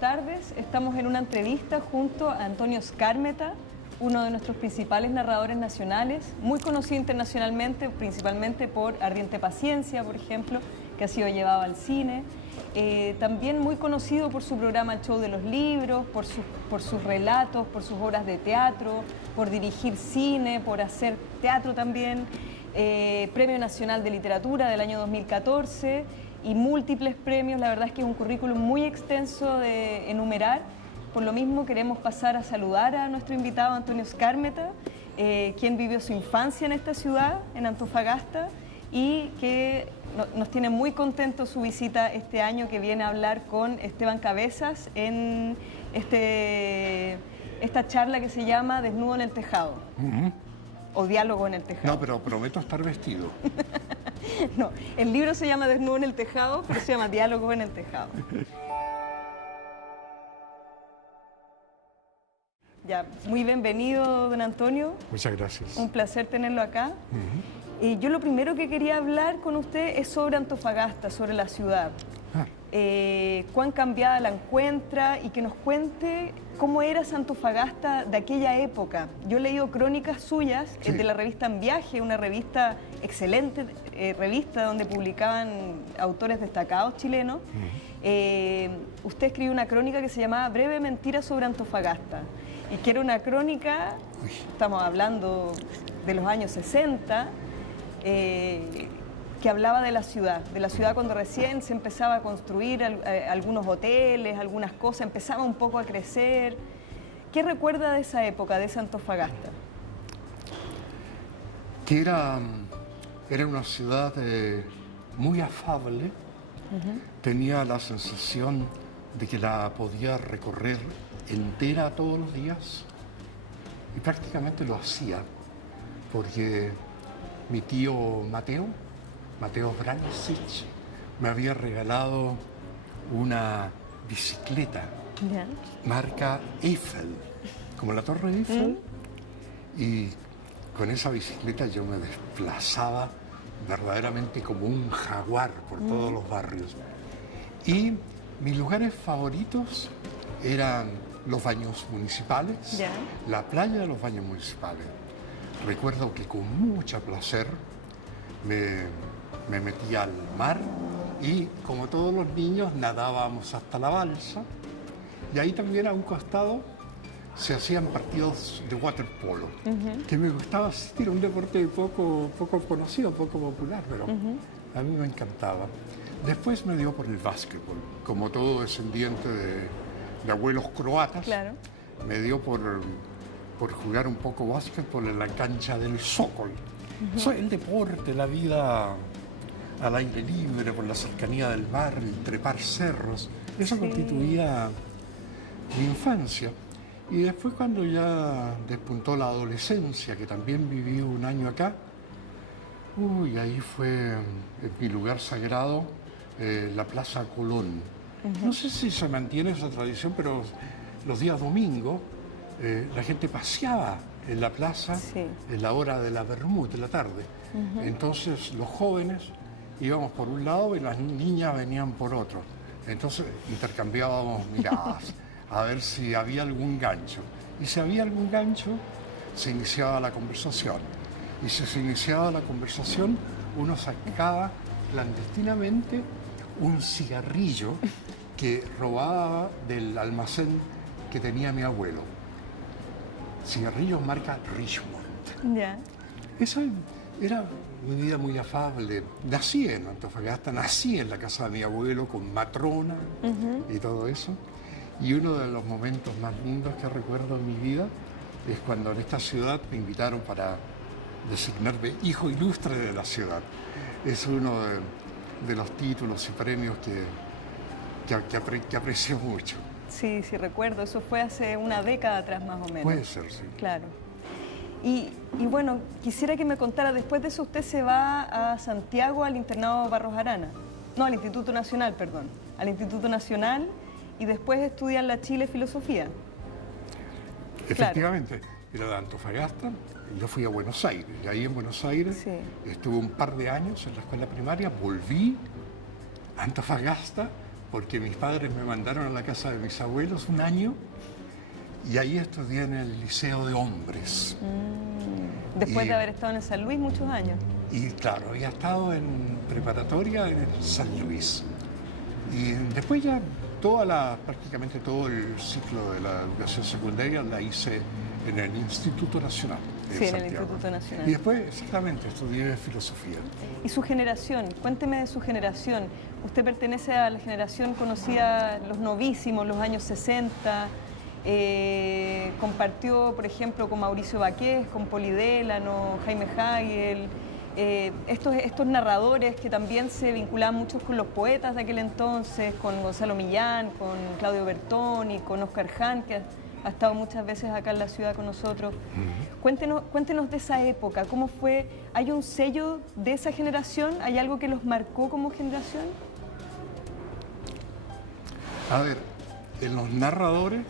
tardes. Estamos en una entrevista junto a Antonio Skármeta, uno de nuestros principales narradores nacionales, muy conocido internacionalmente, principalmente por Ardiente Paciencia, por ejemplo, que ha sido llevado al cine. También muy conocido por su programa El Show de los Libros, por sus relatos, por sus obras de teatro, por dirigir cine, por hacer teatro también. Premio Nacional de Literatura del año 2014 y múltiples premios. La verdad es que es un currículum muy extenso de enumerar. Por lo mismo queremos pasar a saludar a nuestro invitado Antonio Skármeta, quien vivió su infancia en esta ciudad, en Antofagasta, y que nos tiene muy contentos su visita este año, que viene a hablar con Esteban Cabezas en esta charla que se llama Desnudo en el Tejado. O Diálogo en el Tejado. No, pero prometo estar vestido. No, el libro se llama Desnudo en el Tejado, pero se llama Diálogo en el Tejado. Ya, muy bienvenido, don Antonio. Muchas gracias. Un placer tenerlo acá. Yo lo primero que quería hablar con usted es sobre Antofagasta, sobre la ciudad. Cuán cambiada la encuentra y que nos cuente cómo era Antofagasta de aquella época. Yo he leído crónicas suyas de la revista En Viaje, una revista excelente, revista donde publicaban autores destacados chilenos. Usted escribió una crónica que se llamaba Breve Mentira sobre Antofagasta, y que era una crónica, estamos hablando de los años 60, que hablaba de la ciudad cuando recién se empezaba a construir algunos hoteles, algunas cosas, empezaba un poco a crecer. ¿Qué recuerda de esa época, de esa Antofagasta? Que era una ciudad muy afable. Tenía la sensación de que la podía recorrer entera todos los días, y prácticamente lo hacía, porque mi tío Mateo Brancic, me había regalado una bicicleta marca Eiffel, como la Torre Eiffel, y con esa bicicleta yo me desplazaba verdaderamente como un jaguar por todos los barrios. Y mis lugares favoritos eran los baños municipales, la playa de los baños municipales. Recuerdo que con mucho placer me metía al mar y, como todos los niños, nadábamos hasta la balsa. Y ahí también a un costado se hacían partidos de waterpolo, que me gustaba asistir, un deporte poco conocido, poco popular, pero a mí me encantaba. Después me dio por el básquetbol, como todo descendiente de abuelos croatas. Claro. Me dio por jugar un poco básquetbol en la cancha del Sokol. El deporte, la vida al aire libre, por la cercanía del mar, el trepar cerros, eso constituía mi infancia. Y después, cuando ya despuntó la adolescencia, que también viví un año acá, ahí fue mi lugar sagrado, la Plaza Colón. No sé si se mantiene esa tradición, pero los días domingos la gente paseaba en la plaza en la hora de la vermut, de la tarde. Entonces los jóvenes íbamos por un lado y las niñas venían por otro. Entonces intercambiábamos miradas a ver si había algún gancho. Y si había algún gancho, se iniciaba la conversación. Y si se iniciaba la conversación, uno sacaba clandestinamente un cigarrillo que robaba del almacén que tenía mi abuelo. Cigarrillos marca Richmond. Eso era mi vida muy afable. Nací en Antofagasta, nací en la casa de mi abuelo con matrona y todo eso. Y uno de los momentos más lindos que recuerdo en mi vida es cuando en esta ciudad me invitaron para designarme hijo ilustre de la ciudad. Es uno de los títulos y premios que aprecio mucho. Sí, recuerdo. Eso fue hace una década atrás, más o menos. Puede ser, sí. Claro. Y bueno, quisiera que me contara, después de eso usted se va a Santiago al internado Barros Arana. No, al Instituto Nacional, perdón. Al Instituto Nacional, y después estudia en la Chile Filosofía. Efectivamente. Pero de Antofagasta yo fui a Buenos Aires. Y ahí en Buenos Aires estuve un par de años en la escuela primaria. Volví a Antofagasta porque mis padres me mandaron a la casa de mis abuelos un año y ahí estudié en el Liceo de Hombres. Después de haber estado en San Luis muchos años. Y claro, había estado en preparatoria en el San Luis. Y después ya prácticamente todo el ciclo de la educación secundaria la hice en el Instituto Nacional. Sí, en el Instituto Nacional. Y después, exactamente, estudié filosofía. ¿Y su generación? Cuénteme de su generación. Usted pertenece a la generación conocida, los novísimos, los años 60. Compartió, por ejemplo, con Mauricio Baqués, con Poli Delano, Jaime Hagel, estos narradores que también se vinculaban mucho con los poetas de aquel entonces, con Gonzalo Millán, con Claudio Bertoni, con Oscar Hahn, que ha estado muchas veces acá en la ciudad con nosotros. Cuéntenos de esa época, ¿cómo fue? ¿Hay un sello de esa generación? ¿Hay algo que los marcó como generación? A ver, en los narradores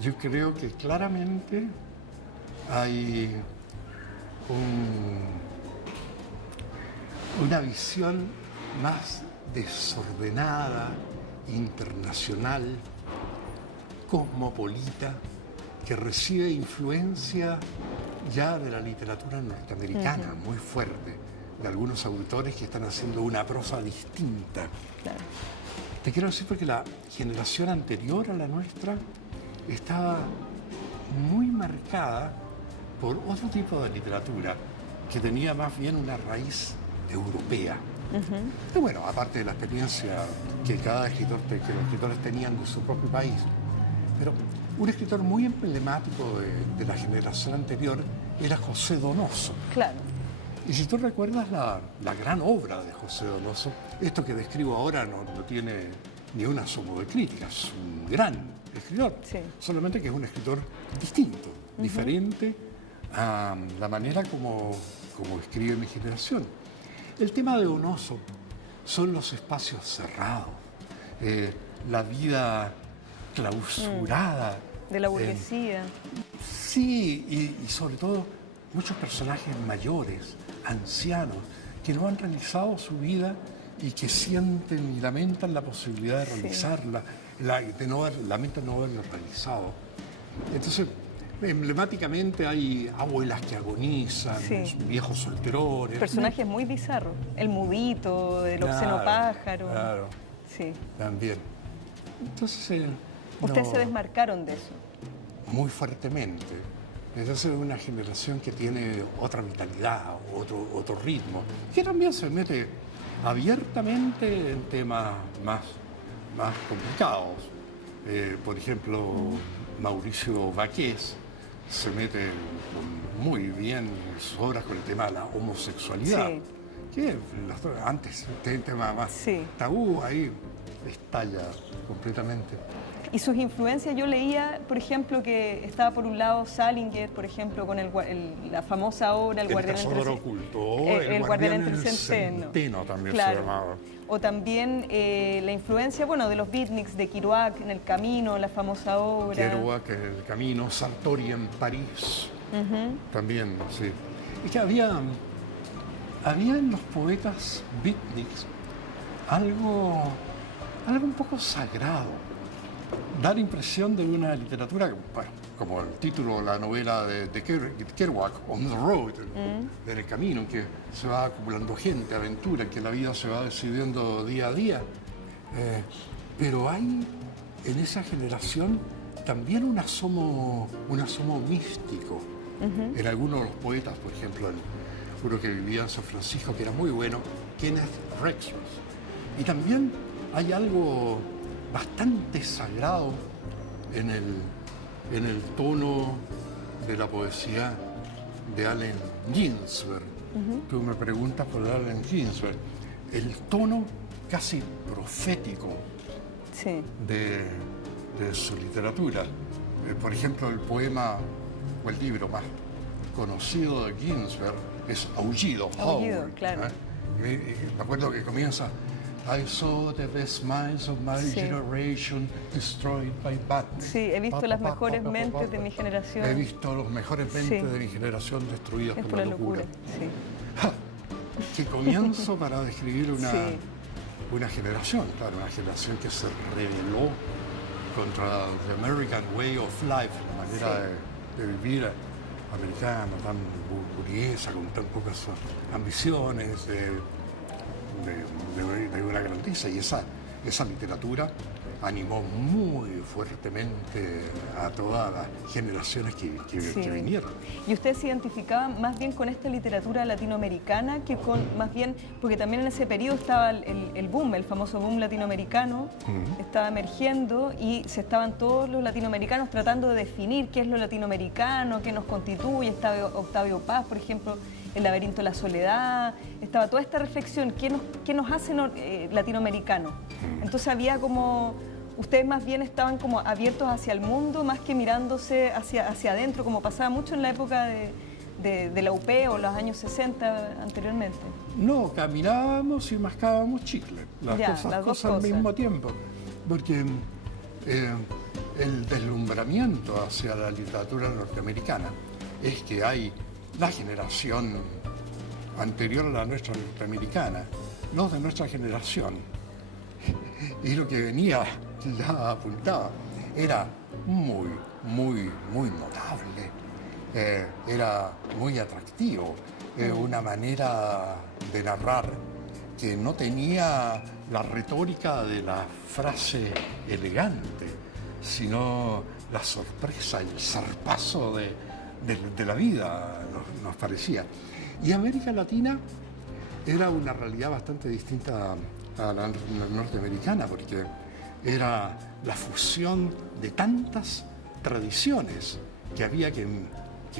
yo creo que claramente hay una visión más desordenada, internacional, cosmopolita, que recibe influencia ya de la literatura norteamericana, muy fuerte, de algunos autores que están haciendo una prosa distinta. Claro. Te quiero decir porque la generación anterior a la nuestra estaba muy marcada por otro tipo de literatura que tenía más bien una raíz europea. Y bueno, aparte de la experiencia que que los escritores tenían de su propio país. Pero un escritor muy emblemático de la generación anterior era José Donoso. Claro. Y si tú recuerdas la gran obra de José Donoso, esto que describo ahora no tiene ni un asomo de crítica, es un gran escritor, Sí. solamente que es un escritor distinto, diferente a la manera como escribe mi generación. El tema de Donoso son los espacios cerrados, la vida clausurada. De la burguesía. Sí, y sobre todo muchos personajes mayores, ancianos, que no han realizado su vida y que sienten y lamentan la posibilidad de realizarla, lamentan no haberlo realizado. Entonces, emblemáticamente hay abuelas que agonizan, viejos solterones. Personajes muy bizarros. El mudito, el obsceno pájaro. Claro. Sí. También. Entonces, Ustedes se desmarcaron de eso. muy fuertemente. Entonces es una generación que tiene otra vitalidad, otro ritmo, que también se mete abiertamente en temas más complicados. Por ejemplo, Mauricio Baqués se mete muy bien en sus obras con el tema de la homosexualidad, que antes era un tema más tabú, ahí estalla completamente. Y sus influencias, yo leía, por ejemplo, que estaba por un lado Salinger, por ejemplo, con la famosa obra El Guardián Tesoro Oculto, el Guardián entre el Centeno también se llamaba. O también la influencia, bueno, de los beatniks, de Kerouac en El Camino, la famosa obra. Kerouac en El Camino, Sartori en París, también, sí. Es que había en los poetas beatniks algo un poco sagrado. Da la impresión de una literatura, bueno, como el título de la novela de Kerouac, On the Road, en el camino, en que se va acumulando gente, aventura, en que la vida se va decidiendo día a día. Pero hay en esa generación también un asomo místico. En algunos de los poetas, por ejemplo, uno que vivía en San Francisco, que era muy bueno, Kenneth Rexroth. Y también hay algo bastante sagrado en el tono de la poesía de Allen Ginsberg. Tú me preguntas por Allen Ginsberg. El tono casi profético de su literatura. Por ejemplo, el poema o el libro más conocido de Ginsberg es Aullido. Aullido, claro. Me acuerdo que comienza: I saw the best minds of my generation destroyed by badness. Sí, he visto las mejores mentes de mi generación. He visto los mejores mentes de mi generación destruidas por la locura. Sí. ¡Ja! ¡Qué comienzo para describir una generación, claro, una generación que se rebeló contra the American way of life, la manera de vivir americana, tan burguesa, con tan pocas ambiciones, de una grandeza. Y esa literatura animó muy fuertemente a todas las generaciones que vinieron. ¿Y usted se identificaba más bien con esta literatura latinoamericana que con, más bien, porque también en ese periodo estaba el boom, el famoso boom latinoamericano, estaba emergiendo y se estaban todos los latinoamericanos tratando de definir qué es lo latinoamericano, qué nos constituye? Estaba Octavio Paz, por ejemplo, El laberinto de la soledad, estaba toda esta reflexión, ¿qué nos hace latinoamericanos? Entonces había como, ustedes más bien estaban como abiertos hacia el mundo, más que mirándose hacia adentro, como pasaba mucho en la época de la UP o los años 60 anteriormente. No, caminábamos y mascábamos chicle, las dos cosas al mismo tiempo, porque el deslumbramiento hacia la literatura norteamericana es que hay la generación anterior a la nuestra norteamericana, los de nuestra generación, y lo que venía ya apuntaba, era muy notable, era muy atractivo, una manera de narrar que no tenía la retórica de la frase elegante, sino la sorpresa, el zarpazo de la vida, nos parecía. Y América Latina era una realidad bastante distinta a la norteamericana, porque era la fusión de tantas tradiciones que había que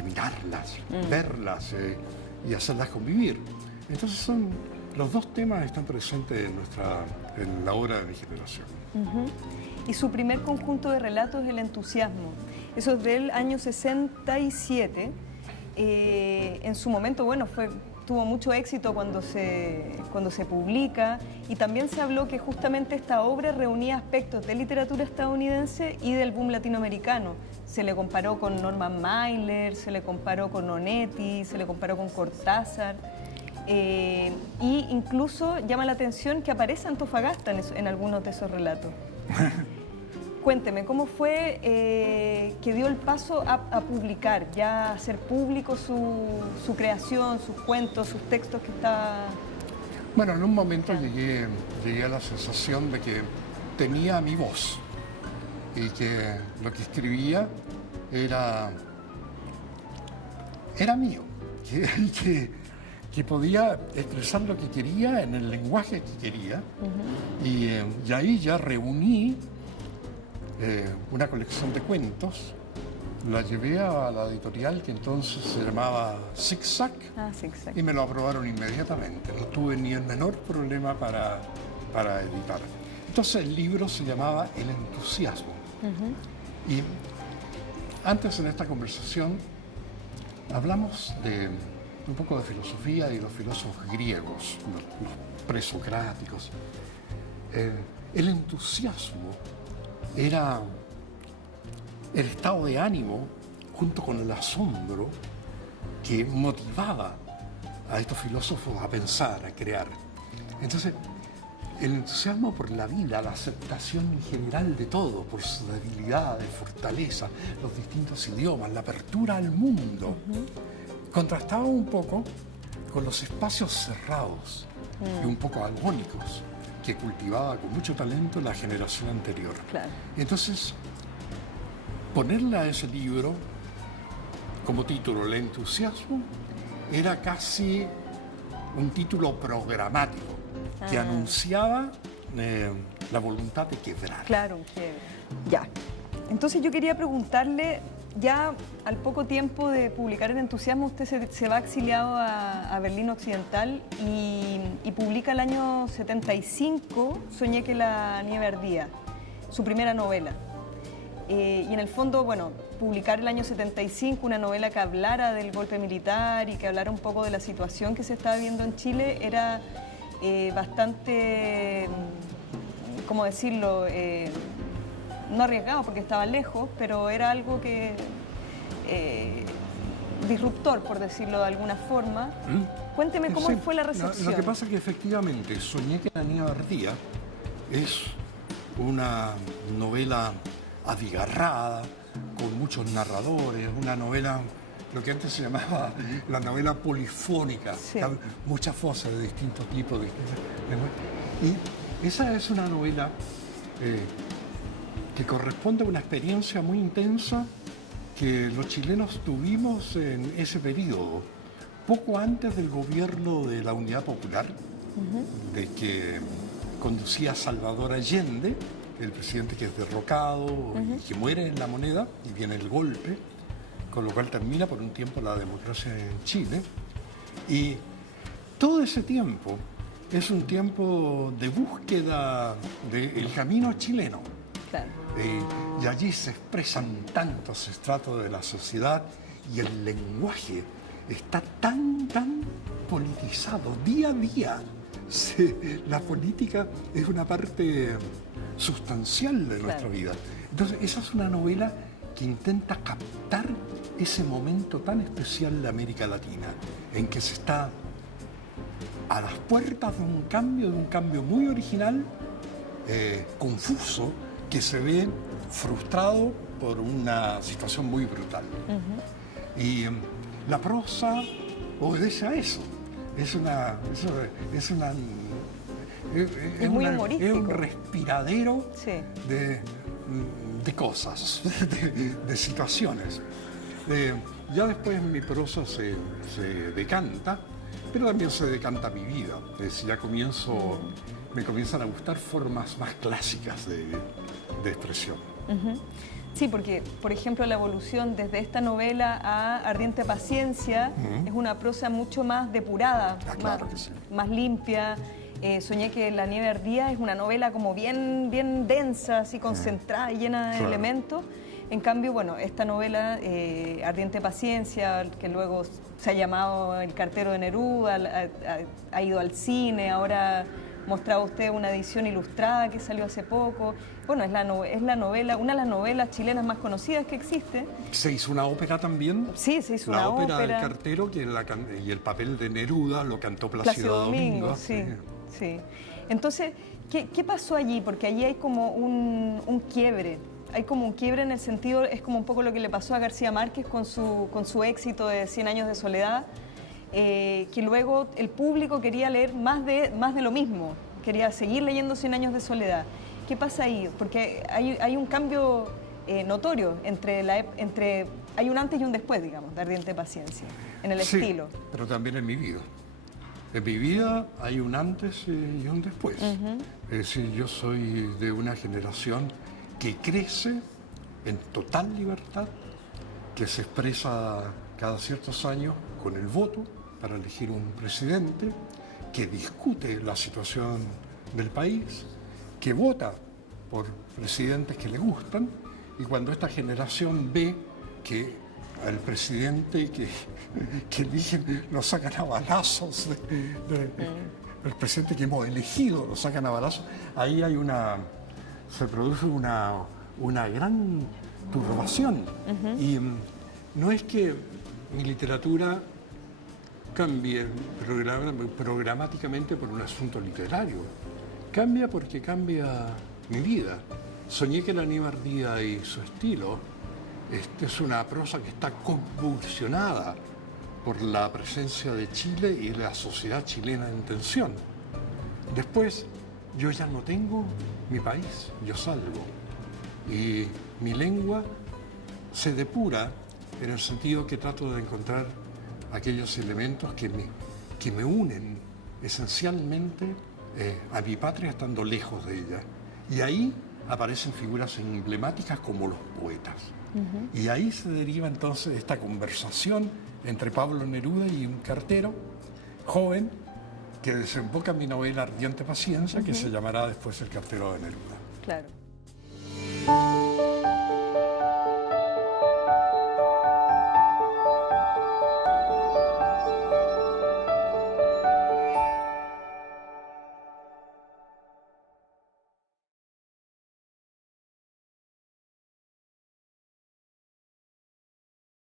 mirarlas, verlas y hacerlas convivir. Entonces los dos temas están presentes en la obra de mi generación. Y su primer conjunto de relatos es El entusiasmo. Eso es del año 67. En su momento, bueno, tuvo mucho éxito cuando se publica, y también se habló que justamente esta obra reunía aspectos de literatura estadounidense y del boom latinoamericano. Se le comparó con Norman Mailer, se le comparó con Onetti, se le comparó con Cortázar, y incluso llama la atención que aparece Antofagasta en algunos de esos relatos. Cuénteme, ¿cómo fue que dio el paso a publicar, ya a hacer público su creación, sus cuentos, sus textos que está...? Bueno, en un momento llegué a la sensación de que tenía mi voz y que lo que escribía era mío, que podía expresar lo que quería en el lenguaje que quería, y ahí ya reuní una colección de cuentos, la llevé a la editorial que entonces se llamaba Zigzag, y me lo aprobaron inmediatamente. No tuve ni el menor problema para editar. Entonces el libro se llamaba El entusiasmo. Y antes en esta conversación hablamos un poco de filosofía y de los filósofos griegos, los presocráticos. El entusiasmo era el estado de ánimo junto con el asombro que motivaba a estos filósofos a pensar, a crear. Entonces, el entusiasmo por la vida, la aceptación en general de todo, por sus debilidades, fortaleza, los distintos idiomas, la apertura al mundo, contrastaba un poco con los espacios cerrados y un poco agónicos que cultivaba con mucho talento la generación anterior. Claro. Entonces, ponerle a ese libro como título El entusiasmo era casi un título programático que anunciaba la voluntad de quebrar. Claro, un quiebre. Ya. Entonces yo quería preguntarle, ya al poco tiempo de publicar El entusiasmo, usted se va exiliado a Berlín Occidental y publica el año 75 Soñé que la nieve ardía, su primera novela. Y en el fondo, bueno, publicar el año 75 una novela que hablara del golpe militar y que hablara un poco de la situación que se estaba viviendo en Chile era bastante, ¿cómo decirlo?, no arriesgado porque estaba lejos, pero era algo que disruptor, por decirlo de alguna forma. Cuénteme cómo Sí, fue la recepción. Lo que pasa es que efectivamente Soñé que la niña ardía es una novela abigarrada, con muchos narradores, una novela, lo que antes se llamaba la novela polifónica, Sí. muchas voces de distintos tipos. Y esa es una novela que corresponde a una experiencia muy intensa que los chilenos tuvimos en ese periodo, poco antes del gobierno de la Unidad Popular, de que conducía Salvador Allende, el presidente que es derrocado y que muere en la moneda, y viene el golpe, con lo cual termina por un tiempo la democracia en Chile. Y todo ese tiempo es un tiempo de búsqueda del camino chileno. Claro. Y allí se expresan tantos estratos de la sociedad y el lenguaje está tan politizado día a día. La política es una parte sustancial de nuestra vida. Entonces, esa es una novela que intenta captar ese momento tan especial de América Latina, en que se está a las puertas de un cambio muy original, confuso, que se ve frustrado por una situación muy brutal. Y la prosa obedece a eso. Es muy humorístico. Es un respiradero Sí. de cosas, de situaciones. Ya después mi prosa se decanta, pero también se decanta mi vida. Es decir, ya me comienzan a gustar formas más clásicas de expresión. Sí, porque, por ejemplo, la evolución desde esta novela a Ardiente Paciencia es una prosa mucho más depurada, Claro que sí. más limpia. Soñé que La nieve ardía es una novela como bien densa, así concentrada y llena de Claro. elementos. En cambio, bueno, esta novela, Ardiente Paciencia, que luego se ha llamado El cartero de Neruda, ha ido al cine, ahora mostraba usted una edición ilustrada que salió hace poco. Bueno, es la novela, una de las novelas chilenas más conocidas que existe. Se hizo una ópera también. Sí, se hizo la una ópera ópera. del cartero, y el papel de Neruda lo cantó Plácido Domingo. Sí, sí. Entonces, ¿qué pasó allí? Porque allí hay como un quiebre. Hay como un quiebre en el sentido, es como un poco lo que le pasó a García Márquez con su éxito de 100 años de soledad, que luego el público quería leer más de lo mismo, quería seguir leyendo 100 años de soledad. ¿Qué pasa ahí? Porque hay un cambio notorio hay un antes y un después, digamos, de Ardiente Paciencia, en el estilo. Pero también en mi vida. En mi vida hay un antes y un después. Es decir, yo soy de una generación que crece en total libertad, que se expresa cada ciertos años con el voto para elegir un presidente, que discute la situación del país, que vota por presidentes que le gustan, y cuando esta generación ve que al presidente que eligen lo sacan a balazos, el presidente que hemos elegido lo sacan a balazos, ahí se produce una gran turbación. Y no es que mi literatura cambie programáticamente por un asunto literario, cambia porque cambia mi vida. Soñé que la nieve ardía y su estilo es una prosa que está convulsionada por la presencia de Chile y la sociedad chilena en tensión. Después, yo ya no tengo mi país, yo salgo. Y mi lengua se depura en el sentido que trato de encontrar aquellos elementos que me unen esencialmente a mi patria estando lejos de ella. Y ahí aparecen figuras emblemáticas como los poetas. Y ahí se deriva entonces esta conversación entre Pablo Neruda y un cartero joven que desemboca en mi novela Ardiente Paciencia, que se llamará después El cartero de Neruda. Claro.